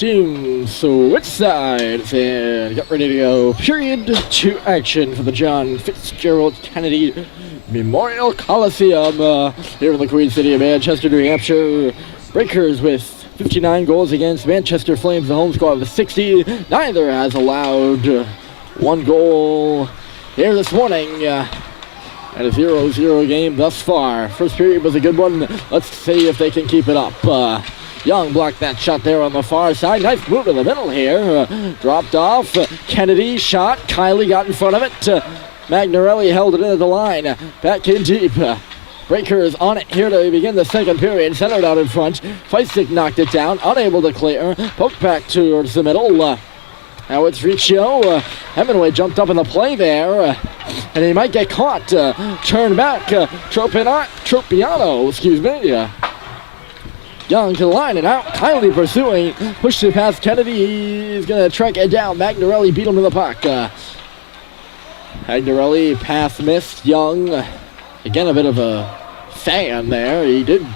Team switch sides and get ready to go. Period to action for the John Fitzgerald Kennedy Memorial Coliseum here in the Queen City of Manchester, New Hampshire. Breakers with 59 goals against Manchester Flames, the home squad with 60. Neither has allowed one goal here this morning. And a 0-0 game thus far. First period was a good one. Let's see if they can keep it up. Young blocked that shot there on the far side. Nice move in the middle here. Dropped off. Kennedy shot. Kiley got in front of it. Magnarelli held it into the line. Back in deep. Breakers on it here to begin the second period. Centered out in front. Feistig knocked it down. Unable to clear. Poke back towards the middle. Now it's Riccio. Hemingway jumped up in the play there. And he might get caught. Turn back. Tropiano, excuse me. Young to the line and out. Kiley pursuing. Pushed it past Kennedy. He's going to track it down. Magnarelli beat him to the puck. Magnarelli pass missed. Young. Again, a bit of a fan there. He did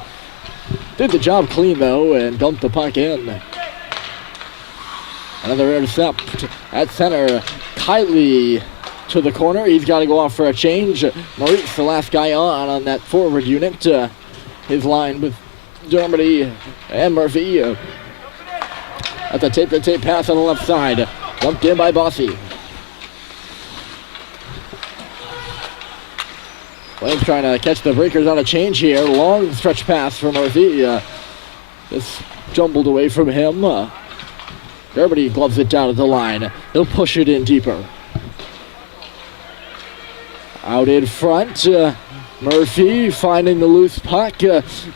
the job clean, though, and dumped the puck in. Another intercept at center. Kiley to the corner. He's got to go off for a change. Maurice, the last guy on that forward unit. His line with Dermody and Murphy. At the tape-to-tape pass on the left side. Dumped in by Bossy. Flames trying to catch the Breakers on a change here. Long stretch pass for Murphy. Just jumbled away from him. Dermody gloves it down at the line. He'll push it in deeper. Out in front. Murphy finding the loose puck,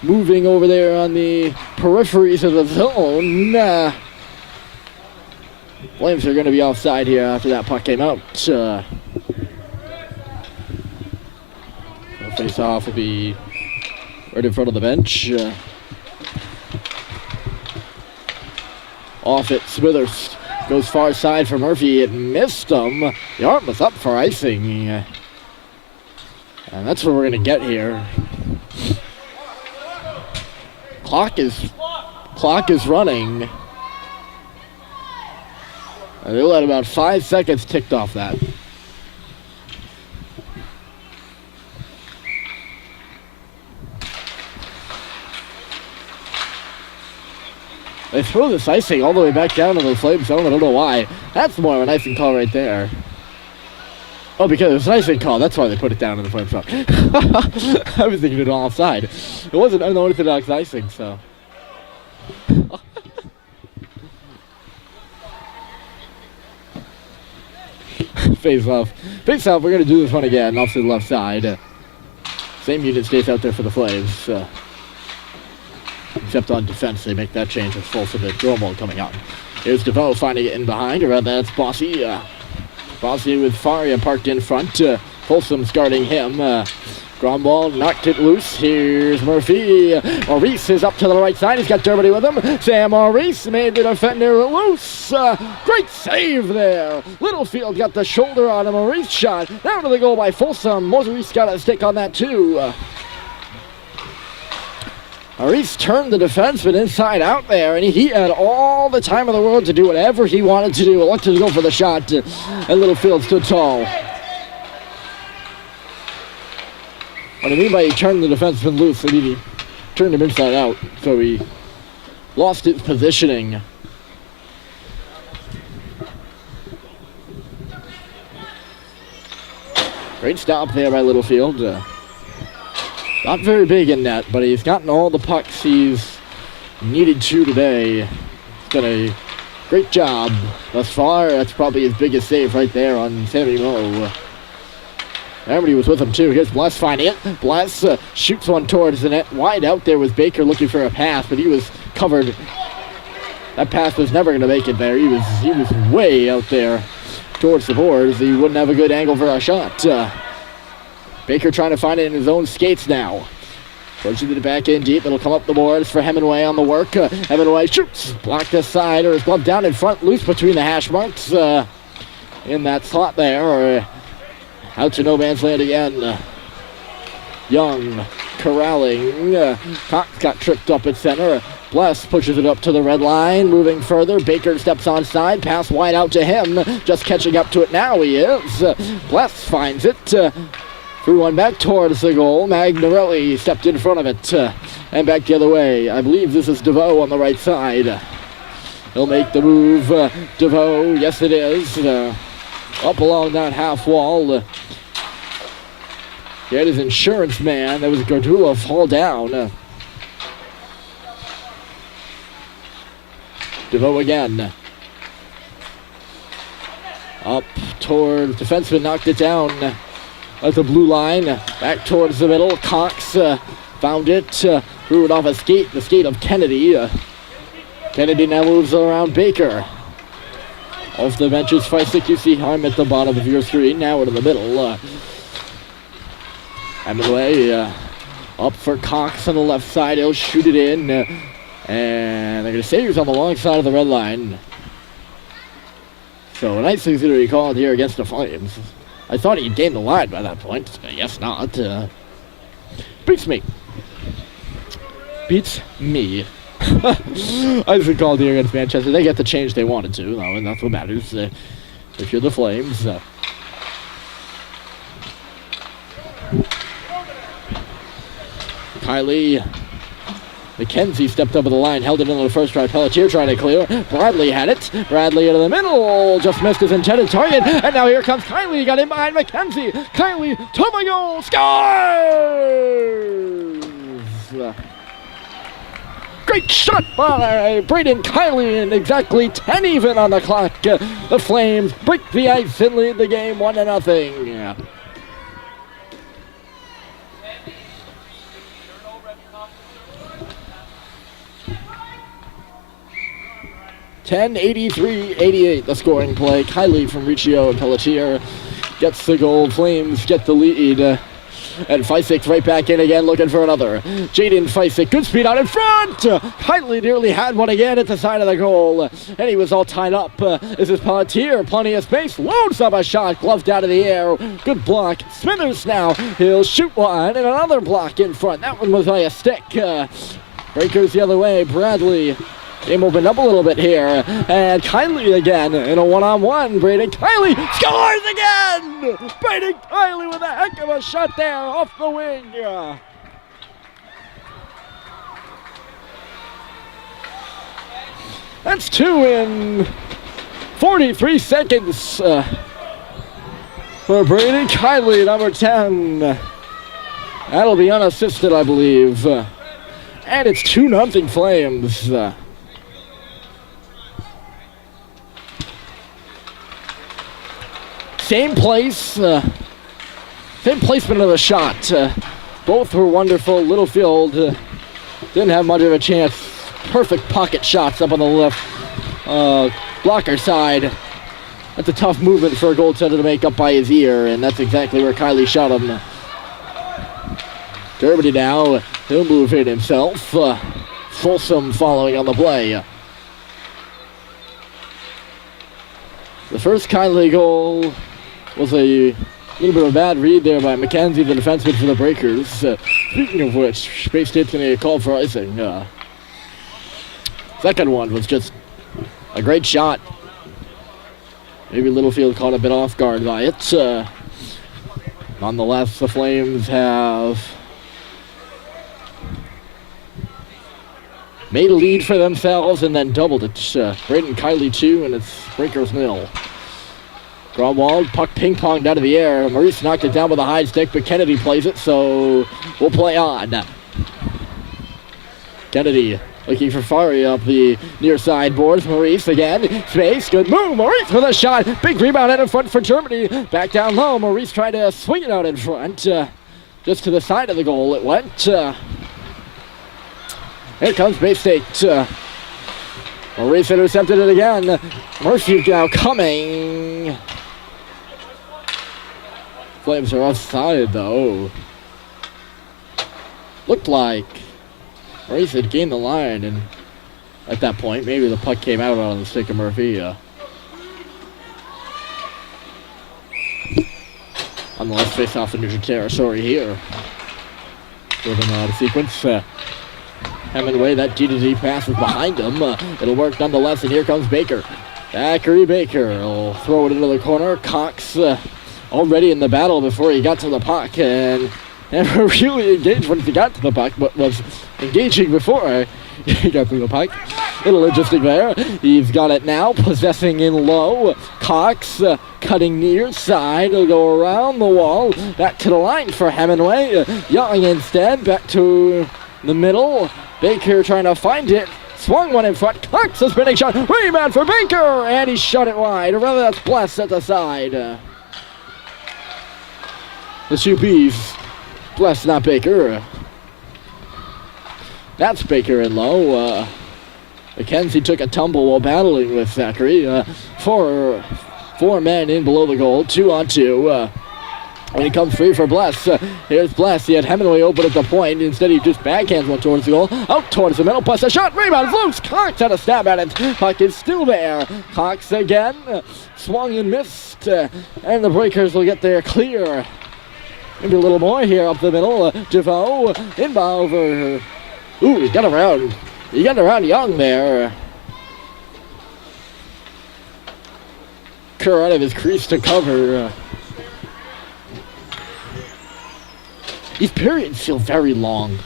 moving over there on the peripheries of the zone. Flames are going to be offside here after that puck came out. Face off will be right in front of the bench. Off it, Smithers goes far side for Murphy. It missed him. The arm was up for icing. And that's what we're going to get here. Clock is running. And they'll let about 5 seconds ticked off that. They throw this icing all the way back down to the Flame zone. I don't know why. That's more of an icing call right there. Oh, because it was an icing call. That's why they put it down in the Flame zone. I was thinking it all offside. It wasn't unorthodox icing, so. Face off. Face off. We're going to do this one again. Off to the left side. Same unit stays out there for the Flames. Except on defense, they make that change with Folsom and Gromwald coming out. Here's DeVoe finding it in behind. Around that, it's Bossy. Bossy with Faria parked in front. Folsom's guarding him. Gromwald knocked it loose. Here's Murphy. Maurice is up to the right side. He's got Dermody with him. Sam Maurice made the defender loose. Great save there. Littlefield got the shoulder on a Maurice shot. Down to the goal by Folsom. Maurice got a stick on that too. Maurice turned the defenseman inside out there, and he had all the time in the world to do whatever he wanted to do. Elected to go for the shot, and Littlefield stood tall. What I mean by he turned the defenseman loose, I mean he turned him inside out, so he lost his positioning. Great stop there by Littlefield. Not very big in net, but he's gotten all the pucks he's needed to today. He's done a great job thus far. That's probably his biggest save right there on Sammy Moe. Everybody was with him too. Here's Bless finding it. Bless shoots one towards the net. Wide out there was Baker looking for a pass, but he was covered. That pass was never going to make it there. He was way out there towards the boards. He wouldn't have a good angle for a shot. Baker trying to find it in his own skates now. Pushing it back in deep. It'll come up the boards for Hemingway on the work. Hemingway shoots. Blocked aside, or his glove down in front, loose between the hash marks. In that slot there, or out to no man's land again. Young corralling. Cox got tripped up at center. Bless pushes it up to the red line, moving further. Baker steps onside, pass wide out to him. Just catching up to it now, he is. Bless finds it. Threw one back towards the goal. Magnarelli stepped in front of it and back the other way. I believe this is DeVoe on the right side. He'll make the move. DeVoe, yes it is. Up along that half wall. He had his insurance man. That was Gardula fall down. DeVoe again. Up towards defenseman, knocked it down at the blue line. Back towards the middle. Cox found it. Threw it off a skate. The skate of Kennedy. Kennedy now moves around Baker. Off the benches, Feisik, you see him at the bottom of your screen. Now in the middle. Hemingway up for Cox on the left side. He'll shoot it in. And they're going to say he was on the long side of the red line. So a nice thing's going to be called here against the Flames. I thought he'd gained the line by that point. I guess not. Beats me. Beats me. I just called here against Manchester. They get the change they wanted to, though, and that's what matters. If you're the Flames. Kylie. McKenzie stepped up at the line, held it into the first try. Pelletier trying to clear. Bradley had it. Bradley into the middle. Just missed his intended target. And now here comes Kylie. Got in behind McKenzie. Kylie to the goal. Scores! Great shot by Braden Kylie, and exactly 10 even on the clock. The Flames break the ice and lead the game 1-0. (10:83:88) the scoring play. Kylie from Riccio and Pelletier gets the goal. Flames get the lead. And Feisik right back in again, looking for another. Jaden Feisik, good speed out in front. Kylie nearly had one again at the side of the goal. And he was all tied up. This is Pelletier, plenty of space. Loads up a shot, gloved out of the air. Good block. Smithers now, he'll shoot one. And another block in front. That one was by a stick. Breakers the other way. Bradley. Game opened up a little bit here. And Kylie again in a one-on-one. Braden Kylie scores again! Braden Kylie with a heck of a shot there off the wing. That's 2 in 43 seconds for Braden Kylie, number 10. That'll be unassisted, I believe. And it's 2-0 Flames. Same place, same placement of the shot. Both were wonderful. Littlefield didn't have much of a chance. Perfect pocket shots up on the left blocker side. That's a tough movement for a goaltender to make up by his ear, and that's exactly where Kylie shot him. Germany now, he'll move in himself. Folsom following on the play. The first Kylie goal was a little bit of a bad read there by McKenzie, the defenseman for the Breakers. Speaking of which, Space State's going to get called for icing. Second one was just a great shot. Maybe Littlefield caught a bit off guard by it. Nonetheless, the Flames have made a lead for themselves and then doubled it. Braden Kylie 2, and it's Breakers 0. Gromwald, puck ping-ponged out of the air. Maurice knocked it down with a high stick, but Kennedy plays it, so we'll play on. Kennedy looking for Fari up the near side boards. Maurice again. Space. Good move. Maurice with a shot. Big rebound out in front for Germany. Back down low. Maurice tried to swing it out in front. Just to the side of the goal it went. Here comes Bay State. Maurice intercepted it again. Murphy now coming. Flames are offside though. Looked like Maurice had gained the line, and at that point, maybe the puck came out on the stick of Murphy. Nonetheless, face off in neutral territory here. Moving on to sequence. Hemingway, that D-to-D pass is behind him. It'll work nonetheless, and here comes Baker. Zachary Baker will throw it into the corner. Cox already in the battle before he got to the puck, and never really engaged once he got to the puck, but was engaging before he got to the puck. Little interesting there. He's got it now, possessing in low. Cox cutting near side. He'll go around the wall. Back to the line for Hemingway. Young instead, back to the middle. Baker trying to find it. Swung one in front. Cox, a spinning shot. Rebound for Baker! And he shot it wide. Or rather, that's Bless at the side. The two Bs. Bless, not Baker. That's Baker in low. McKenzie took a tumble while battling with Zachary. Four men in below the goal. 2-on-2. When he comes free for Bless, here's Bless. He had Hemingway open at the point. Instead, he just backhands one towards the goal. Out towards the middle. Plus a shot. Rebound. Loose. Cox had a stab at it. Puck is still there. Cox again. Swung and missed. And the Breakers will get there clear. Maybe a little more here up the middle. DeVoe. Inbound over. Ooh, he got around. He got around Young there. Kerr out of his crease to cover. These periods feel very long.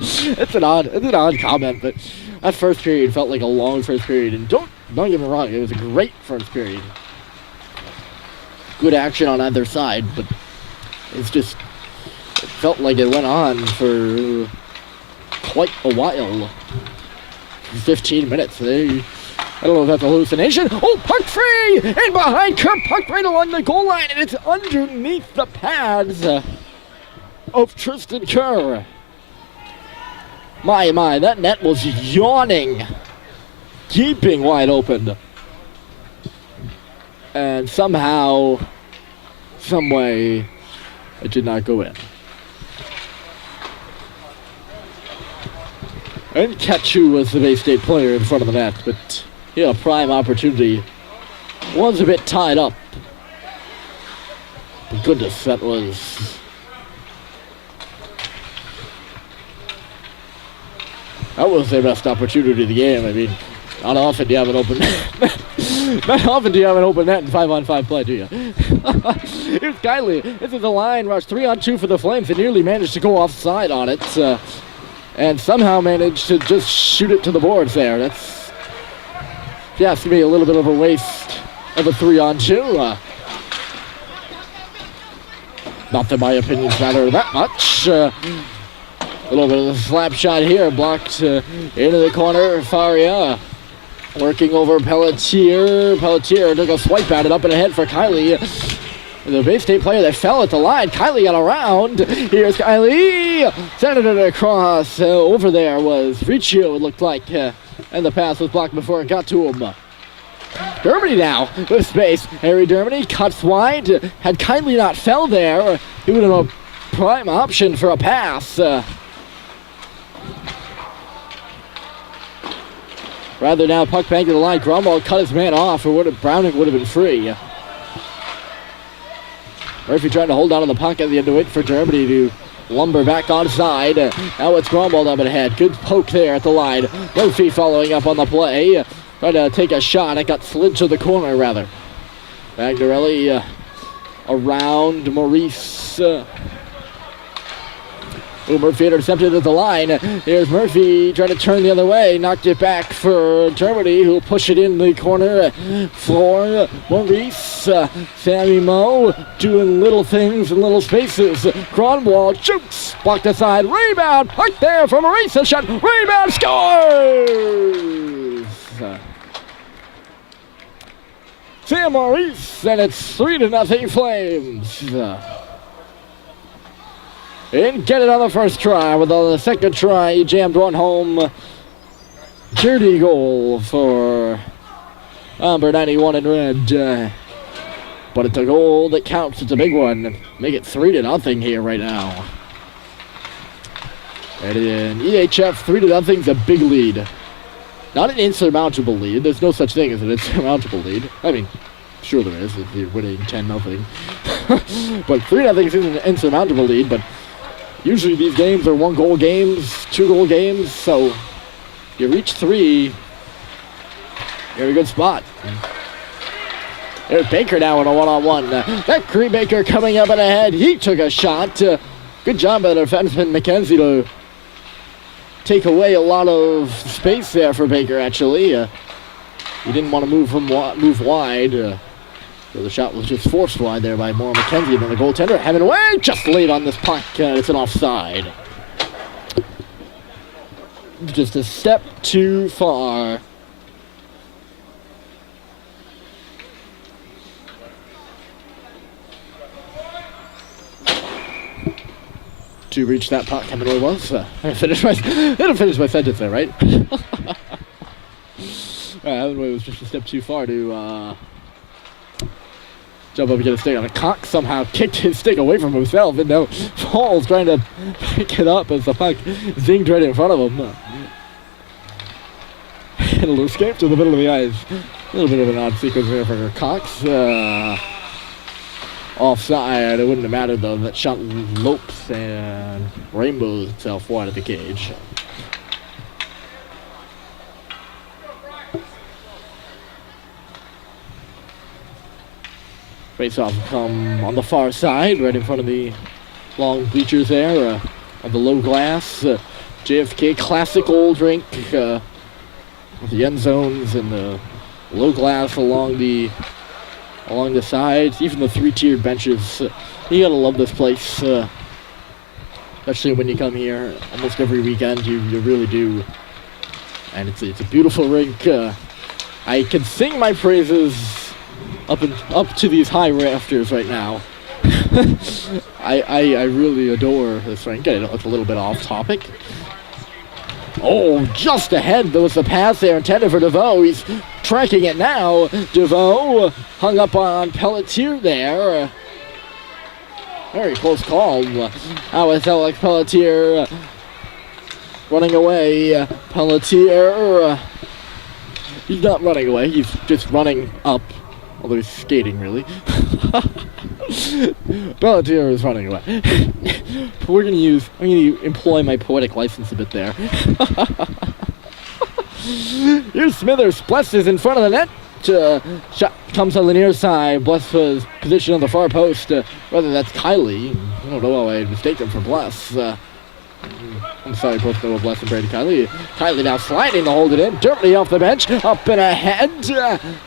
It's an odd comment, but that first period felt like a long first period. And don't get me wrong, it was a great first period. Good action on either side, but it felt like it went on for quite a while. 15 minutes. I don't know if that's a hallucination. Oh, puck free! And behind Kerr, puck right along the goal line, and it's underneath the pads of Tristan Kerr. My, that net was yawning, gaping wide open. And somehow, some way, it did not go in. And Kachu was the Bay State player in front of the net, but he had a prime opportunity. Was a bit tied up. But goodness, that was... That was their best opportunity of the game. I mean, not often do you have an open net. Not often do you have an open net in 5-on-5 play, do you? Here's Kiley. This is a line rush. 3-on-2 for the Flames. They nearly managed to go offside on it. And somehow managed to just shoot it to the boards there. That's, yeah, it's going to be a little bit of a waste of a 3-on-2. Not that my opinions matter that much. A little bit of a slap shot here, blocked into the corner. Faria working over Pelletier. Pelletier took a swipe at it, up and ahead for Kiley. The Bay State player that fell at the line. Kiley got around. Here's Kiley. Sent it across. Over there was Riccio, it looked like. And the pass was blocked before it got to him. Dermody now with space. Harry Dermody cuts wide. Had Kiley not fell there, he would have been a prime option for a pass. Rather now, puck back to the line. Grumwald cut his man off, or Browning would have been free. Murphy trying to hold on to the puck at the end of it for Dermody to lumber back onside. Now it's Grumwald up ahead. Good poke there at the line. Murphy following up on the play. Trying to take a shot. It got slid to the corner, rather. Magdarelli around Maurice. Murphy intercepted at the line. Here's Murphy trying to turn the other way. Knocked it back for Dermody, who'll push it in the corner for Maurice. Sammy Moe doing little things in little spaces. Grunwald shoots. Blocked aside. Rebound. Puck there for Maurice. A shot. Rebound. Scores! Sam Maurice, and it's 3-0 Flames. And get it on the first try. With on the second try, he jammed one home. Dirty goal for number 91 in red. But it's a goal that counts. It's a big one. Make it 3-0 here right now. And in EHF, 3-0 is a big lead. Not an insurmountable lead. There's no such thing as an insurmountable lead. I mean, sure there is if you're winning 10-0. But 3-0 isn't an insurmountable lead, but Usually these games are 1-goal games, 2-goal games, so you reach 3, you're in a good spot. There's Baker now in a one-on-one. That Green Baker coming up and ahead. He took a shot. Good job by the defenseman McKenzie to take away a lot of space there for Baker, actually. He didn't want to move wide. So the shot was just forced wide there by Maura McKenzie. And then the goaltender, Hemingway, just late on this puck. It's an offside. Just a step too far. To reach that puck, Hemingway was. I didn't finish my sentence there, right? Hemingway was just a step too far to jump up and get a stick on it. Cox somehow kicked his stick away from himself, and now Paul's trying to pick it up as the puck zinged right in front of him. And a little escape to the middle of the ice. A little bit of an odd sequence there for Cox. Offside. It wouldn't have mattered though. That shot lopes and rainbows itself wide of the cage. Face-off come on the far side, right in front of the long bleachers there, on the low glass. JFK classic old rink with the end zones and the low glass along the sides, even the 3-tiered benches. You gotta love this place, especially when you come here almost every weekend. You really do, and it's a beautiful rink. I can sing my praises up to these high rafters right now. I really adore this rink. I know it's a little bit off topic. Oh, just ahead. There was a pass there intended for DeVoe. He's tracking it now. DeVoe hung up on Pelletier there. Very close call. Now it's Alex Pelletier running away. Pelletier. He's not running away. He's just running up. Although he's skating, really. Pelletier is running away. I'm gonna employ my poetic license a bit there. Here's Smithers. Bless is in front of the net. Shot comes on the near side. Bless was positioned on the far post. Whether that's Kylie. I don't know how I mistake him for Bless. I'm sorry, both Noah Bless and Brady Kylie. Kylie now sliding to hold it in. Dirty off the bench. Up and ahead.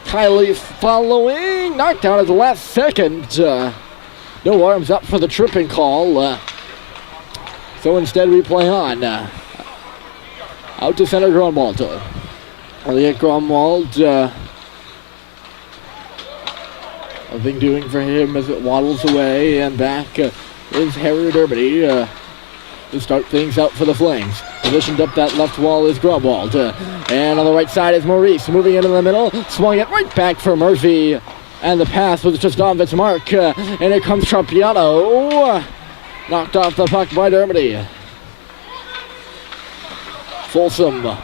Kylie following. Knocked down at the last second. No arms up for the tripping call. So instead we play on. Out to center Grunwald. Elliot Grunwald. Nothing doing for him as it waddles away. And back is Harry Dermody. To start things out for the Flames. Positioned up that left wall is Grunwald. And on the right side is Maurice. Moving into the middle. Swung it right back for Murphy. And the pass was just on its mark. And here comes Trampiano. Knocked off the puck by Dermody. Folsom.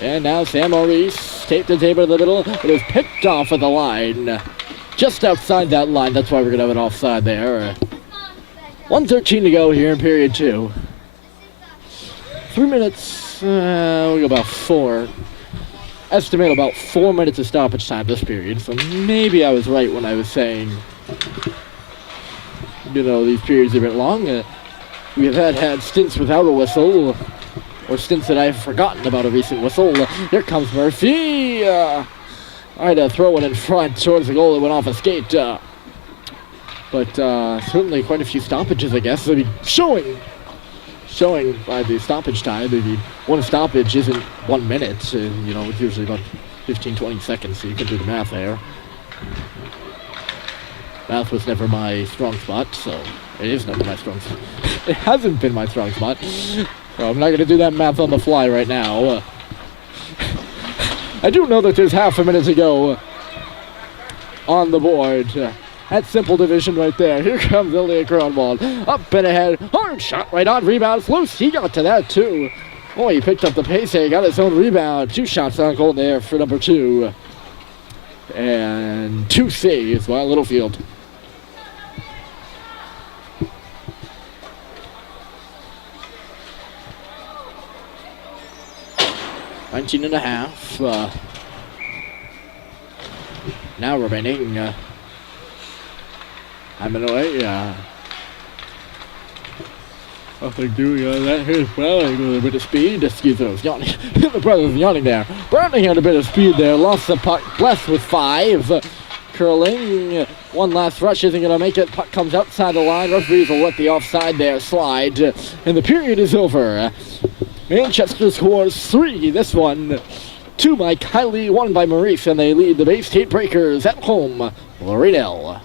And now Sam Maurice taped the table in the middle. It is picked off at the line. Just outside that line. That's why we're going to have an offside there. 1:13 to go here in period 2. 3 minutes, we'll go about 4. Estimate about 4 minutes of stoppage time this period, so maybe I was right when I was saying, these periods are a bit long. We have had stints without a whistle, or stints that I've forgotten about a recent whistle. Here comes Murphy. Tried to throw it in front towards the goal that went off a skate. But certainly quite a few stoppages, I guess. I mean, showing by the stoppage time, maybe one stoppage isn't 1 minute. It's usually about 15, 20 seconds, so you can do the math there. Math was never my strong spot, so it is never my strong spot. It hasn't been my strong spot, so I'm not going to do that math on the fly right now. I do know that there's half a minute to go on the board. That's simple division right there. Here comes Elliot Grunwald. Up and ahead. Hard shot right on. Rebound. Loose. He got to that too. Oh, he picked up the pace here. He got his own rebound. 2 shots on goal there for number 2. And 2 saves by Littlefield. 19 and a half. Now remaining. I'm in a way. I think doing that here is Browning with a bit of speed. Excuse me, yawning. The brothers yawning there. Browning had a bit of speed there. Lost the puck. Blessed with 5. Curling. One last rush isn't going to make it. Puck comes outside the line. Referees will let the offside there slide. And the period is over. Manchester scores 3. This one 2 by Kylie, 1 by Maurice. And they lead the Bay State Breakers at home 3-0.